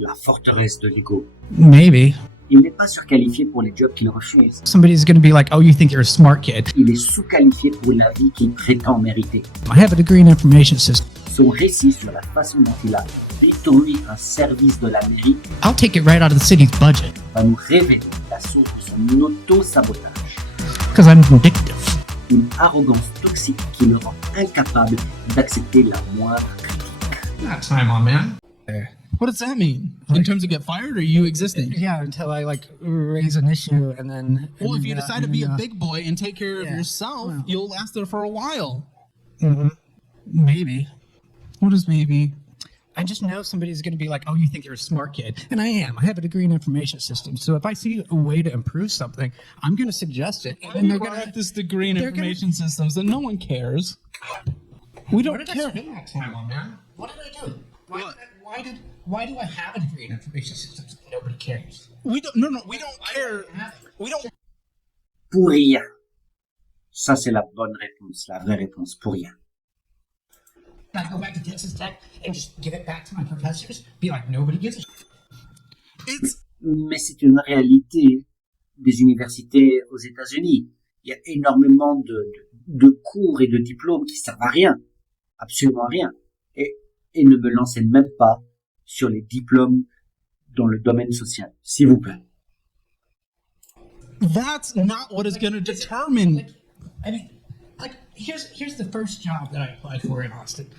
la forteresse de l'ego. Maybe. Il n'est pas surqualifié pour les jobs qu'il refuse. Somebody's going to be like, oh, you think you're a smart kid. Il est sous-qualifié pour la vie qu'il prétend mériter. I have a degree in information systems. Son récit sur la façon dont il a détourné un service de la mairie I'll take it right out of the city's budget. va nous révéler la source de son auto-sabotage. Because I'm vindictive. Une arrogance toxique qui le rend incapable d'accepter la moindre critique. Not time on, man. What does that mean? In terms of get fired or you existing? Yeah, until I raise an issue and then. Well, if you decide to be a big boy and take care of yourself, Well. you'll last there for a while. Maybe. What is maybe? I just know somebody's going to be like, oh, you think you're a smart kid. And I am. I have a degree in information systems. So if I see a way to improve something, I'm going to suggest it. And they're going to have this degree in they're information systems and no one cares. We don't care. that time on, man? What did I do? Why do I have a degree in information systems? Nobody cares. We don't care. We don't. Pour rien. Ça, c'est la bonne réponse, la vraie réponse, pour rien. I go back to Texas Tech and just give it back to my professors? Be like, nobody gives a shit. It's Mais c'est une réalité des universités aux États-Unis. Il y a énormément de cours et de diplômes qui servent à rien. Absolument rien. Et ne me lancez même pas sur les diplômes dans le domaine social, s'il vous plaît. that's not what is going to determine. I mean, here's the first job that I applied for in Austin.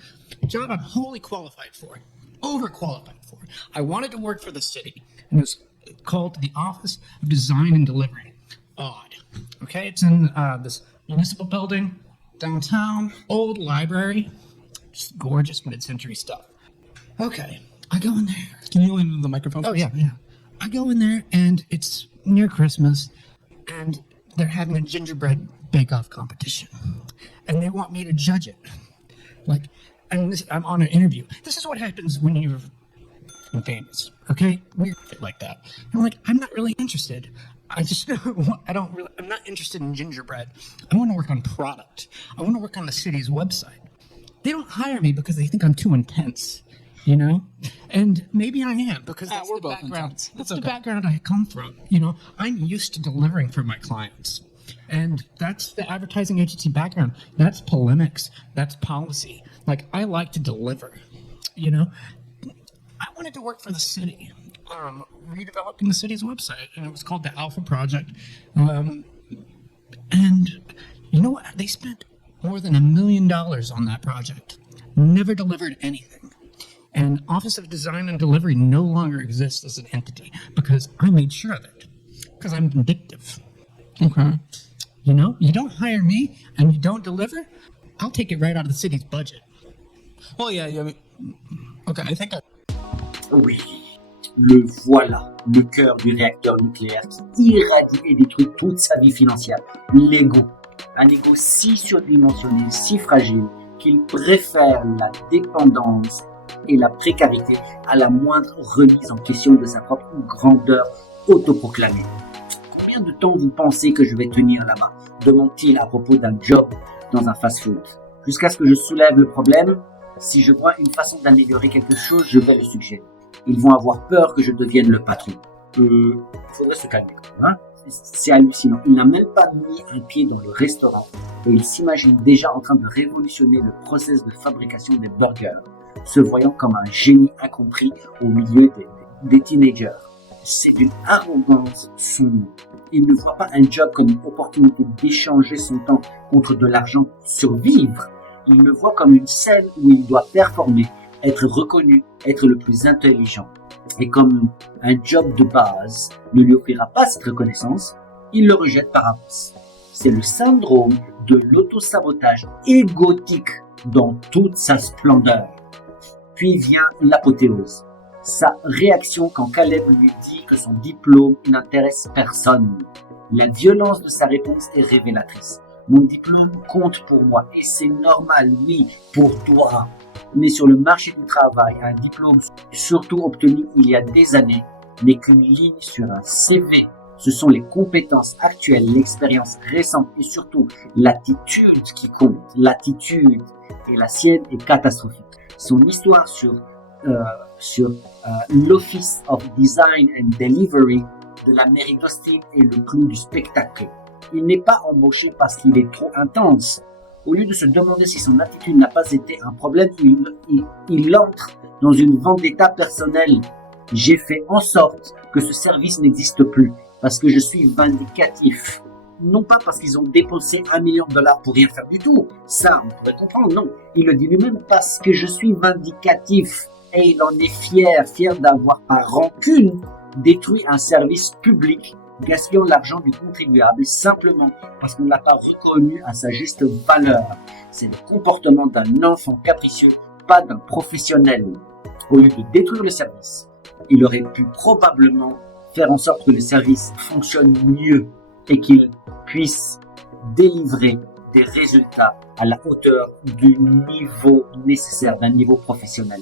A job I'm wholly qualified for, overqualified for. I wanted to work for the city, and it was called the Office of Design and Delivery. Odd. Okay, it's in this municipal building downtown, old library, just gorgeous mid-century stuff. Okay, I go in there. Can you lean into the microphone? Oh, yeah. I go in there, and it's near Christmas, and they're having a gingerbread bake-off competition. And they want me to judge it. I'm on an interview. This is what happens when you're famous, okay? Weird shit like that. I'm like, I'm not really interested. I'm not interested in gingerbread. I want to work on product. I want to work on the city's website. They don't hire me because they think I'm too intense, you know? And maybe I am because that's we're the both background. intense. That's It's the okay. background I come from. You know, I'm used to delivering for my clients. And that's the advertising agency background. That's polemics. That's policy. Like, I like to deliver, you know? I wanted to work for the city, redeveloping the city's website, and it was called the Alpha Project. And you know what? They spent more than $1 million on that project. Never delivered anything. And Office of Design and Delivery no longer exists as an entity because I made sure of it. Because I'm vindictive. Okay. You know, you don't hire me and you don't deliver, I'll take it right out of the city's budget. Well, yeah. I mean, okay. I think Oui, le voilà, le cœur du réacteur nucléaire qui irradie et détruit toute sa vie financière, l'ego. Un ego si surdimensionné, si fragile, qu'il préfère la dépendance et la précarité à la moindre remise en question de sa propre grandeur autoproclamée. Combien de temps vous pensez que je vais tenir là-bas? Demande-t-il à propos d'un job dans un fast-food. Jusqu'à ce que je soulève le problème, si je vois une façon d'améliorer quelque chose, je vais le suggérer. Ils vont avoir peur que je devienne le patron. Faudrait se calmer quand même, hein? C'est hallucinant. Il n'a même pas mis un pied dans le restaurant et il s'imagine déjà en train de révolutionner le process de fabrication des burgers, se voyant comme un génie incompris au milieu des teenagers. C'est d'une arrogance sombre. Il ne voit pas un job comme une opportunité d'échanger son temps contre de l'argent pour survivre. Il le voit comme une scène où il doit performer, être reconnu, être le plus intelligent. Et comme un job de base ne lui offrira pas cette reconnaissance, il le rejette par avance. C'est le syndrome de l'autosabotage égotique dans toute sa splendeur. Puis vient l'apothéose. Sa réaction quand Caleb lui dit que son diplôme n'intéresse personne. La violence de sa réponse est révélatrice. Mon diplôme compte pour moi et c'est normal, oui, pour toi. Mais sur le marché du travail, un diplôme, surtout obtenu il y a des années, n'est qu'une ligne sur un CV. Ce sont les compétences actuelles, l'expérience récente et surtout l'attitude qui compte. L'attitude et la sienne est catastrophique. Son histoire sur sur l'Office of Design and Delivery de la mairie d'Austin est le clou du spectacle. Il n'est pas embauché parce qu'il est trop intense. Au lieu de se demander si son attitude n'a pas été un problème, il entre dans une vendetta personnelle. J'ai fait en sorte que ce service n'existe plus parce que je suis vindicatif. Non pas parce qu'ils ont dépensé $1 million pour rien faire du tout. Ça, on pourrait comprendre. Non, il le dit lui-même parce que je suis vindicatif. Et il en est fier d'avoir par rancune détruit un service public, gaspillant l'argent du contribuable simplement parce qu'on ne l'a pas reconnu à sa juste valeur. C'est le comportement d'un enfant capricieux, pas d'un professionnel. Au lieu de détruire le service, il aurait pu probablement faire en sorte que le service fonctionne mieux et qu'il puisse délivrer des résultats à la hauteur du niveau nécessaire, d'un niveau professionnel.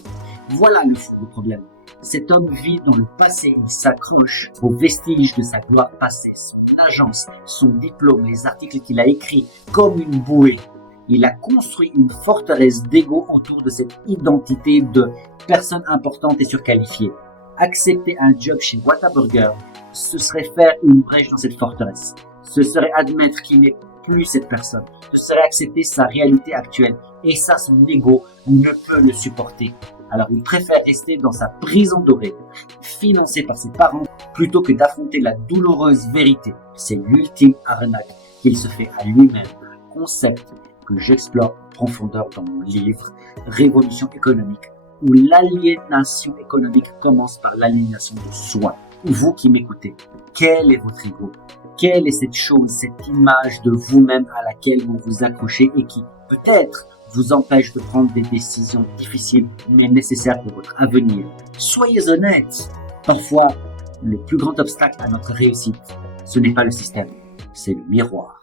Voilà le fond du problème. Cet homme vit dans le passé, il s'accroche aux vestiges de sa gloire passée, son agence, son diplôme, les articles qu'il a écrits comme une bouée. Il a construit une forteresse d'ego autour de cette identité de personne importante et surqualifiée. Accepter un job chez Whataburger, ce serait faire une brèche dans cette forteresse. Ce serait admettre qu'il n'est plus cette personne. Ce serait accepter sa réalité actuelle. Et ça, son ego ne peut le supporter. Alors il préfère rester dans sa prison dorée, financée par ses parents, plutôt que d'affronter la douloureuse vérité. C'est l'ultime arnaque qu'il se fait à lui-même. Concept que j'explore en profondeur dans mon livre Révolution économique, où l'aliénation économique commence par l'aliénation de soi. Vous qui m'écoutez, quel est votre ego? Quelle est cette chose, cette image de vous-même à laquelle vous vous accrochez et qui, peut-être, vous empêche de prendre des décisions difficiles mais nécessaires pour votre avenir? Soyez honnête. Parfois, le plus grand obstacle à notre réussite, ce n'est pas le système, c'est le miroir.